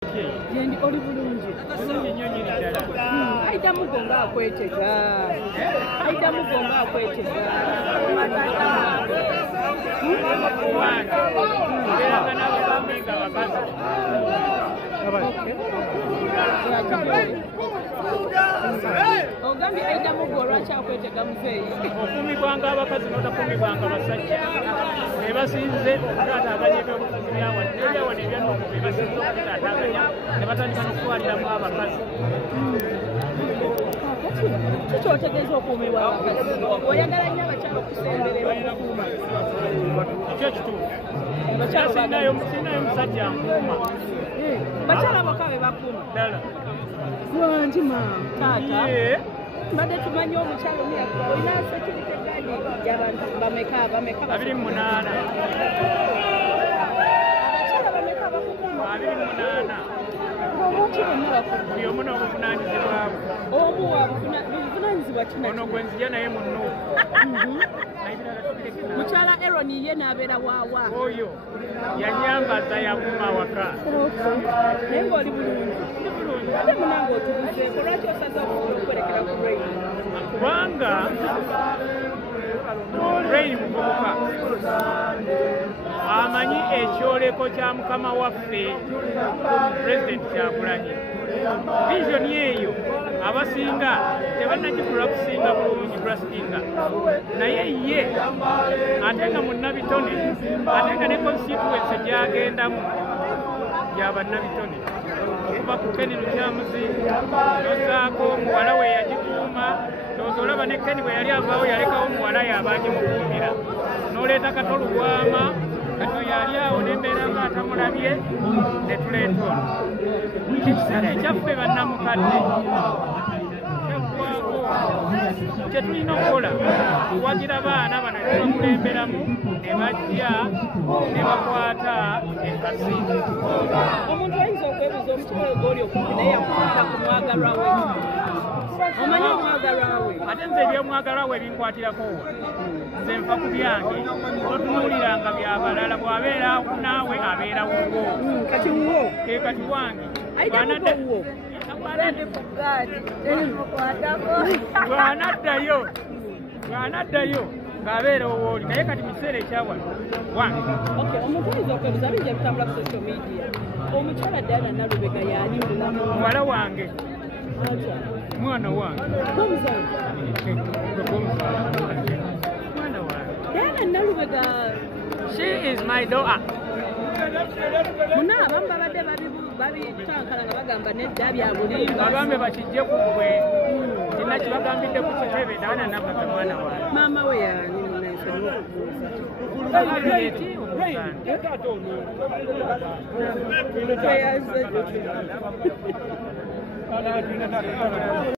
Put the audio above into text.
Yendi oli bulungi. Aida mugonga akwetega. Aida mugonga akwetega. Ogambi aida mugoro akyakwetega muzeeyi. Okumibwanga abakazi n'otakumibwanga basajja. Ne basinze okutaataaganya ebyobufuzi byawa n'ebyawana ebyannomu be basinze okutaataaganya ne batandika n'okutwaliramu abakazi. Kiki otegeeza okuumibwa abakazi? Oyagala nnyo abakyala okusemberera okukuuma? Ekyo kituufu. Sinnayo musajja nkuuma. Bakyala bokka be bakuuma? Ddala. Lwangi maama. Taata. Mbadde tumanyi omukyala omu olina security guard y'abantu bameka? 28. Abakyala bameka abakukuuma? 28. Obuki bonna bakuuma? Buli omu n'obuvunaanyizibwa bwe. Omu buvunaanyizibwa kina? Ono gwe nzija naye mu Nuupu. Mukyala Aaron ye n'abeera waawa? Oyo yanyambaza yakuuma waka. Naye ng'oli bulungi? Ate munange otubuzeeko lwaki osaza okwerekera ku Rain? Kubanga Rain muvubuka amanyi ekyoleko kya mukama waffe President Kyagulanyi. Vision eyo abasinga tebannagikula kusinga bulungi kusinga naye ye ate nga munnabitone ate nga ne constituency gyagendamu gyabannabitone okuva ku Ken Lukyamuzi nozaako muwala we yagikuuma ndowooza olaba ne Ken bwe yali avaawo yalekawo muwala yabaagimukuumira n'oleeta Katolugwama kano yali awo n'embeera ng'atamulabye ne tuleeta ono ekiseera ekyaffe bannamukadde kyaggwako kye tulina okukola kuwagira baana bano ne bakulemberamu ne bajja ne bakwata enkasi. Omuntu ayinza okwebuuza omukyala gw'oli okumpi naye yakwata ku mwagalwa we. Omanyi omwagalwa we? Ate nze ebyomwagalwa we binkwatirako wa nze nfa ku byange totunuuliranga byabalala bw'abeera naawe abeera wuwo. Kati wuwo? Kati wange bw'anaddayo ng'abeera owooli naye kati mu kiseera ekyawala wange. Omuntu ayinza okwebuuza bingi ebitambula ku social media. Omukyala Diana Nalubega y'ani mulamu? Muwala wange. Mwana wange. Mwana wange. Diana Nalubega. She is my daughter. Muna abamu babadde babitankala nga bagamba nedda bya bulimba. Bagambe bakijje ku ggwe. Kina kibagambidde ku kitebe Diana Nalubega mwana wange. Maama we y'ani munansonyiwa okubuuza.